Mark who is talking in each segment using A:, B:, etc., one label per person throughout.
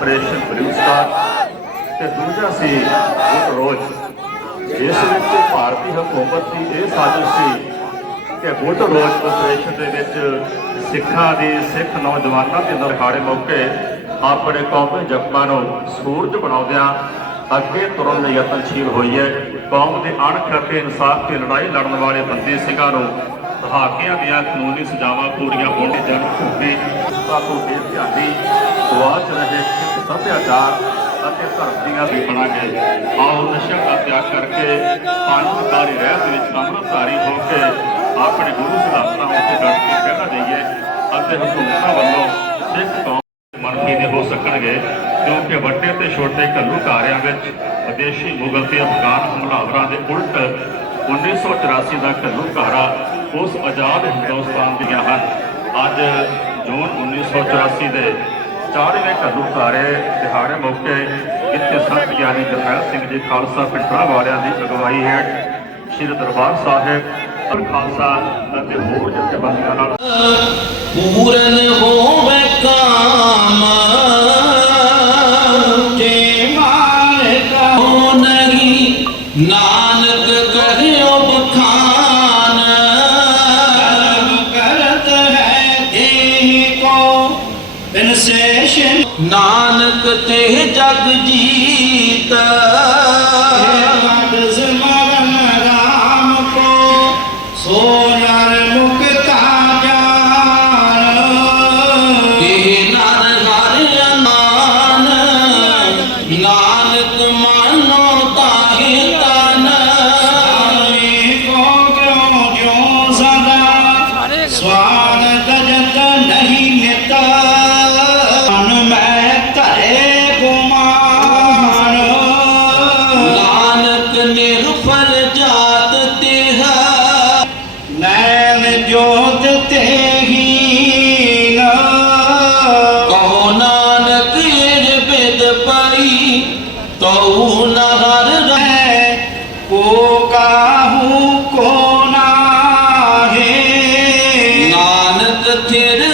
A: Operation blue star ਤੇ ਦੂਜਾ ਸੀ good ਰੋਜ਼। ਜਿਸ ਵਿੱਚ ਭਾਰਤੀ ਹਕੂਮਤ ਦੀ ਇਹ ਸਾਜ਼ਿਸ਼ ਸੀ ਕਿ ਗੁੱਡ ਰੋਜ਼ ਆਪਰੇਸ਼ਨ ਦੇ ਵਿੱਚ ਸਿੱਖਾਂ ਦੀ, ਸਿੱਖ ਨੌਜਵਾਨਾਂ ਦੇ ਨਰਹਾੜੇ ਮੌਕੇ ਆਪਣੇ ਕੌਮੀ ਜ਼ਖਮਾਂ ਨੂੰ ਸੂਰਜ ਬਣਾਉਂਦਿਆਂ ਅੱਗੇ ਤੁਰਨ ਲਈ ਯਤਨਸ਼ੀਲ ਹੋਈ ਹੈ। ਕੌਮ ਦੇ ਅਣਖ ਅਤੇ ਇਨਸਾਫ ਦੀ ਲੜਾਈ ਲੜਨ ਵਾਲੇ ਬੰਦੇ ਸਿੰਘਾਂ ਨੂੰ ਦਹਾਕਿਆਂ ਦੀਆਂ ਕਾਨੂੰਨੀ ਸਜ਼ਾਵਾਂ ਪੂਰੀਆਂ ਹੋਣ ਦੀ ਜਨ ਭੂਮੀ ਸਾਤੋਂ ਬੇਧਿਆਨੀ ਗਵਾਚ ਰਹੇ ਸਿੱਖ ਸੱਭਿਆਚਾਰ ਅਤੇ ਧਰਮ ਦੀਆਂ ਵੀ ਬਣਾਂਗੇ ਆਓ ਨਸ਼ਾ ਦਾ ਤਿਆਗ ਕਰਕੇ ਕਾਨੂੰਨਕਾਰੀ ਰਹਿਤ ਵਿੱਚ ਅੰਮ੍ਰਿਤਧਾਰੀ ਹੋ ਕੇ ਆਪਣੇ ਗੁਰੂ ਸਿਧਾਂਤਾਂ ਉੱਤੇ ਡਟ ਕੇ ਪਹਿਰਾ ਦੇਈਏ ਅਤੇ ਹਕੂਮਤਾਂ ਵੱਲੋਂ ਸਿੱਖ ਕੌਮ ਮਨਕੀ ਦੇ ਹੋ ਸਕਣਗੇ, ਕਿਉਂਕਿ ਵੱਡੇ ਤੇ ਛੋਟੇ ਘੱਲੂਕਾਰਿਆਂ ਵਿੱਚ ਵਿਦੇਸ਼ੀ ਮੁਗਲ ਤੇ ਅਫਗਾਨ ਹਮਲਾਵਰਾਂ ਦੇ ਉਲਟ 1984 ਦਾ ਘੱਲੂਘਾਰਾ ਉਸ ਆਜ਼ਾਦ ਹਿੰਦੁਸਤਾਨ ਦੀਆਂ ਹਨ। ਅੱਜ ਜੂਨ 1984 ਦੇ 40ਵੇਂ ਘੱਲੂਘਾਰੇ ਦਿਹਾੜੇ ਮੌਕੇ ਇੱਥੇ ਸੰਤ ਗਿਆਨੀ ਜਰਨੈਲ ਸਿੰਘ ਜੀ, ਖਾਲਸਾ ਪਿੰਡਰਾ ਵਾਲਿਆਂ ਦੀ ਅਗਵਾਈ ਹੇਠ ਸ੍ਰੀ ਦਰਬਾਰ ਸਾਹਿਬ ਅਲ ਖਾਲਸਾ ਅਤੇ ਹੋਰ ਜਥੇਬੰਦੀਆਂ ਨਾਲ
B: ਪੂਰਨ ਹੋਵੇ ਕਾਮ, ਜੇ ਮਾਨ ਕਹੋ ਨਹੀਂ, ਨਾਨਕ ਕਹਿਓ ਨਾਨਕ ਤੇ ਜਗ ਜੀਤ। ਮਦ ਤੇ ਹੀ ਨਾ ਕਹੋ ਨਾਨਕ ਇਹ ਬਿਦ ਪਾਈ, ਤਉ ਨਹਰ ਰਹਿ, ਕੋ ਕਾਹੂ ਕੋ ਨਾਹੇ। ਨਾਨਕ ਥਿਰ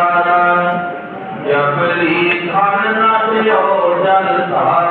B: सारा जब ली धन न हो जल सारा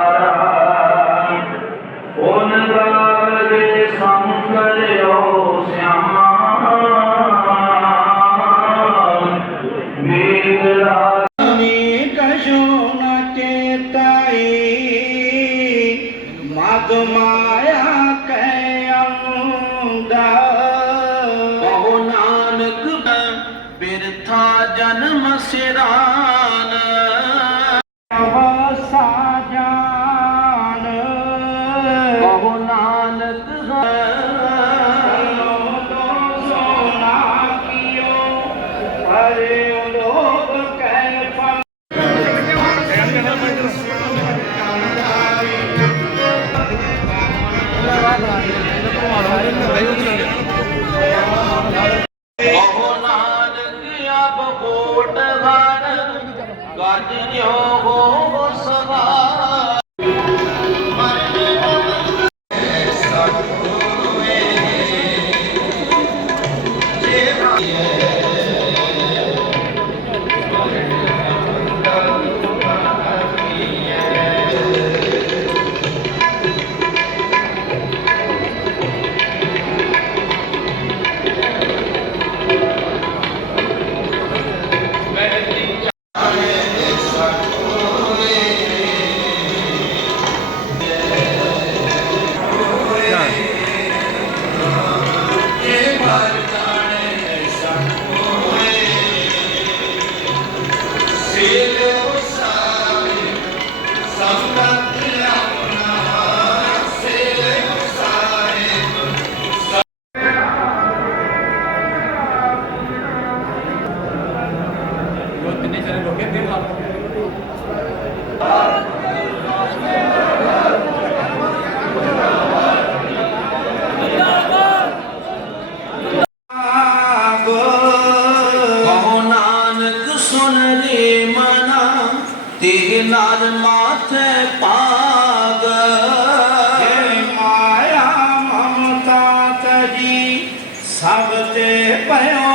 B: ਸਭ ਤੇ
C: ਭਇਓ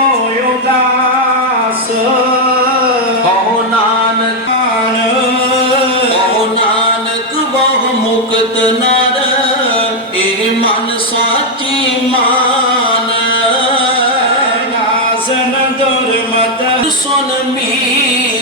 C: ਉਦਾਸ।
B: ਕਹੋ ਨਾਨਕ ਕਹੋ ਨਾਨਕ ਬਹੁ ਮੁਕਤ ਨਰ ਇਹ ਮਨ ਸਾਚੀ ਮਾਨ।
C: ਨਾਸਨ ਦੁਰਮਤ।
B: ਸੁਨ ਮੀਤ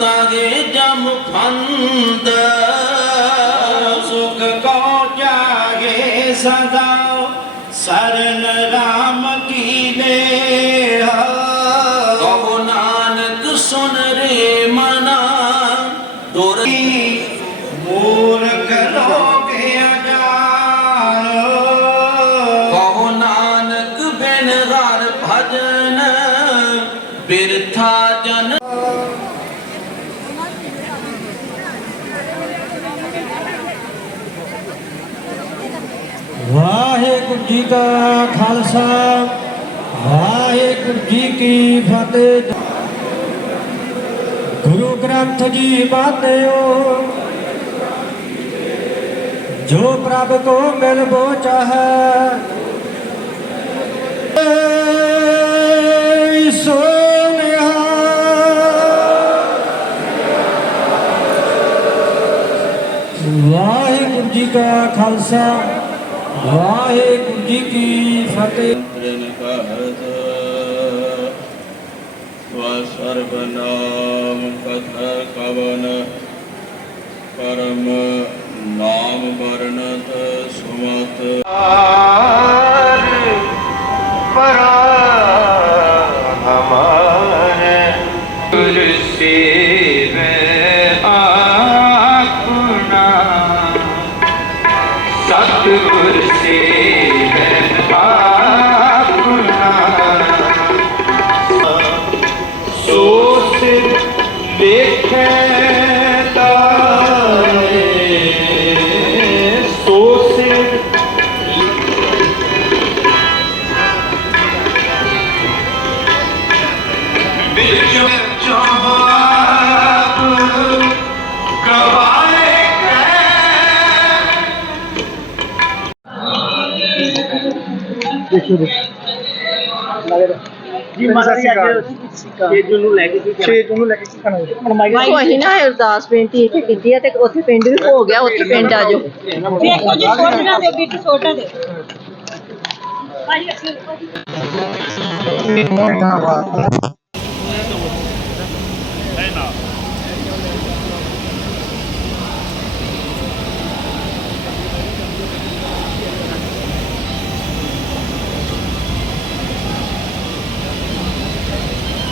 B: ਤਾਗੇ ਜਮ ਫੰਦ
C: ਸੁਖ ਕੋ ਜਾਗੇ ਸਦਾ। ਸਰਨ ਰਾਮ ਕੀ ਨੇ
B: ਕਹੋ ਨਾਨਕ ਸੁਨ ਰੇ ਮਨਾ। ਦੁਰ
C: ਮੂਰਖ
D: ਵਾਹਿਗੁਰੂ ਜੀ ਕਾ ਖਾਲਸਾ, ਵਾਹਿਗੁਰੂ ਜੀ ਕੀ ਫਤਿਹ। ਗੁਰੂ ਗ੍ਰੰਥ ਜੀ ਬਾਤਿਓ, ਜੋ ਪ੍ਰਭ ਕੋ ਮਿਲ ਬੋ ਚਾਹੈ ਸੋ ਵਾਹਿਗੁਰੂ ਜੀ ਕਾ ਖਾਲਸਾ। ਵਾਹਿਗੁਰੂ ਜੀ ਕੀ ਫਤਿਹ।
E: ਜਨ ਕਹਤ ਵਾ ਸਰਬ ਨਾਮ ਕਥ ਕਵਨ ਪਰਮ ਨਾਮ ਵਰਣਤ ਸੁਮਤ
C: ਵਿੱਚ ਚਾਹਤ ਗਵਾਏ
F: ਕੋਈ ਨਾ ਅਰਦਾਸ ਬੇਨਤੀ ਇੱਥੇ ਕੀਤੀ ਹੈ ਤੇ ਉੱਥੇ ਪਿੰਡ ਵੀ ਹੋ ਗਿਆ ਉੱਥੇ ਪਿੰਡ ਆ ਜਾਓ।
G: ਦੇਖੋ ਜੀ ਛੋਟਾ ਦੇ ਬਿੱਟ ਛੋਟਾ ਦੇ। ਭਾਈ ਅਸੀਂ
A: now.